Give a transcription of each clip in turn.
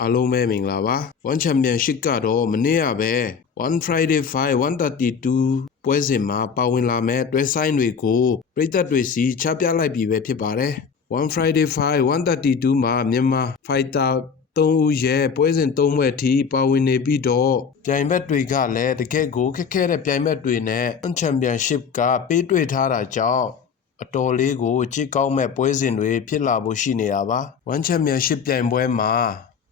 အားလုံးပဲမင်္ဂလာပါ One Championship ကတော့မနေ့ကပဲ One Friday 5 132ပွဲစဉ်မှာပါဝင်လာမဲ့တွဲဆိုင်တွေကိုပြည်သက်တွေစီချပြလိုက်ပြီပဲဖြစ်ပါတယ် One Friday 5 132မှာမြန်မာ Fighter သုံးဦးရဲ့ပွဲစဉ်သုံးပွဲအထိပါဝင်နေပြီးတော့ပြိုင်ဘက်တွေကလည်းတကယ့်ကိုခက်ခဲတဲ့ပြိုင်ဘက်တွေနဲ့ One Championship ကပေးတွေ့ထားတာကြောင့်အတော်လေးကိုကြည့်ကောင်းမဲ့ပွဲစဉ်တွေဖြစ်လာဖို့ရှိနေတာပါ။ One Championship ပြိုင်ပွဲမှာ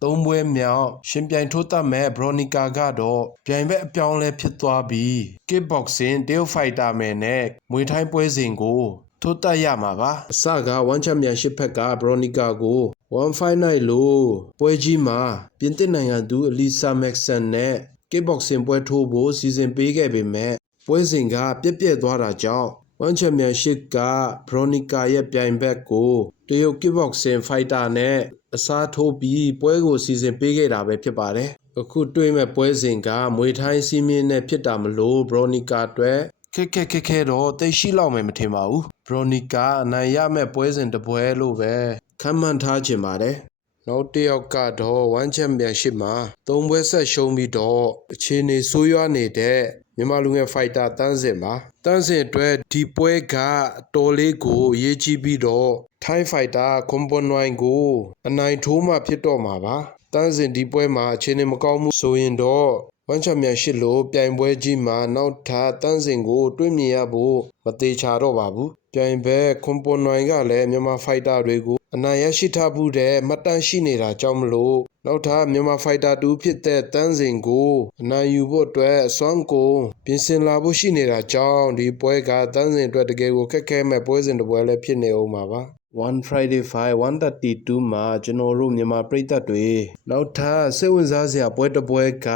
သုံးပွဲမြောက်ရှင်ပြိုင်ထိုးတတ်မဲ့ Bronica ကတော့ပြိုင်ဘက်အပြောင်းအလဲဖြစ်သွားပြီး Kickboxing တရုတ် Fighter မယ်နဲ့မွေထိုင်းပွဲစဉ်ကိုထိုးတတ်ရမှာပါ။အစက One Championship ဘက်က Bronica ကို159လို့ပွဲကြီးမှာပြင်သစ်နိုင်ငံသူ Elisa Maxson နဲ့ Kickboxing ပွဲထိုးဖို့စီစဉ်ပေးခဲ့ပေမဲ့ပွဲစဉ်ကပြက်ပြက်သွားတာကြောင့် One Championship က Veronica ရဲ့ပြိုင်ဘက်ကိုတရုတ် Kickboxing Fighter နဲ့ အစားထိုးပြီးပွဲကိုစီစဉ်ပေးခဲ့တာပဲဖြစ်ပါတယ်။အခုတွေ့မဲ့ပွဲစဉ်ကမွေထိုင်းစီးမင်းနဲ့ဖြစ်တာမလို့ Veronica အတွက်ခက်ခက်ခက်ခဲတော့တိတ်ရှိလောက်မယ်မထင်ပါဘူး။ Veronica အနိုင်ရမဲ့ပွဲစဉ်တစ်ပွဲလို့ပဲခံမှန်းထားခြင်းပါတယ်။နောက်တစ်ယောက်ကတော့ One Championship မှာသုံးပွဲဆက်ရှုံးပြီးတော့အခြေအနေဆိုးရွားနေတဲ့ မြန်မာလူငယ်ဖိုက်တာတန်းစင်ပါတန်းစင်အတွက်ဒီပွဲကအတော်လေးကိုအရေးကြီးပြီးတော့ထိုင်းဖိုက်တာကွန်ပွန်နွိုင်ကိုအနိုင်ထိုးမှဖြစ်တော့မှာပါတန်းစင်ဒီပွဲမှာအခြေအနေမကောင်းမှုဆိုရင်တော့ဝမ်ချန်ပီယံရှစ်လို့ပြိုင်ပွဲကြီးမှာနောက်ထပ်တန်းစင်ကိုတွေ့မြင်ရဖို့မသေးချာတော့ပါဘူးပြိုင်ဘက်ကွန်ပွန်နွိုင်ကလည်းမြန်မာဖိုက်တာတွေကို အနိုင်ရရှိထားမှုတဲ့မှတ်တမ်းရှိနေတာကြောင့်မလို့နောက်ထပ်မြန်မာဖိုက်တာတူဖြစ်တဲ့တန်းစင်ကိုအနိုင်ယူဖို့အတွက်အစွမ်းကုန်ပြင်ဆင်လာဖို့ရှိနေတာကြောင့်ဒီပွဲကတန်းစင်အတွက်တကယ်ကိုခက်ခဲမဲ့ပွဲစဉ်တစ်ပွဲလည်းဖြစ်နေအောင်ပါပါ One Friday 5 132မှာကျွန်တော်တို့မြန်မာပြည်သက်တွေနောက်ထပ်စိတ်ဝင်စားစရာပွဲတစ်ပွဲက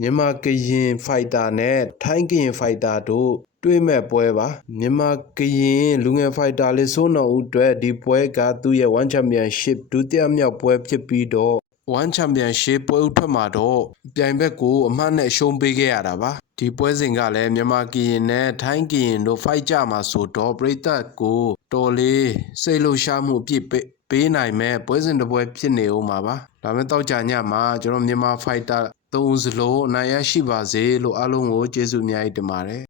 မြန်မာကရင်ဖိုက်တာနဲ့ထိုင်းကရင်ဖိုက်တာတို့ တွေ့မဲ့ပွဲပါမြန်မာကရင်လူငယ်ဖိုက်တာလေးစိုးနော်ဦးအတွက်ဒီပွဲကသူ့ရဲ့ One Championship ဒုတိယမြောက်ပွဲဖြစ်ပြီးတော့ One Championship ပွဲဥထွက်မှာတော့ပြိုင်ဘက်ကိုအမှတ်နဲ့ရှုံးပေးခဲ့ရတာပါဒီပွဲစဉ်ကလည်းမြန်မာကရင်နဲ့ထိုင်းကရင်တို့ဖိုက်ကြမှာဆိုတော့ပြိသက်ကိုတော်လေးစိတ်လှရှားမှုအပြည့်ပေးပေးနိုင်မဲ့ပွဲစဉ်တစ်ပွဲဖြစ်နေဦးမှာပါဒါမဲ့တောက်ကြညမှာကျွန်တော်မြန်မာဖိုက်တာသုံးဦးစလုံးအနိုင်ရရှိပါစေလို့အားလုံးကိုကျေးဇူးအများကြီးတင်ပါတယ်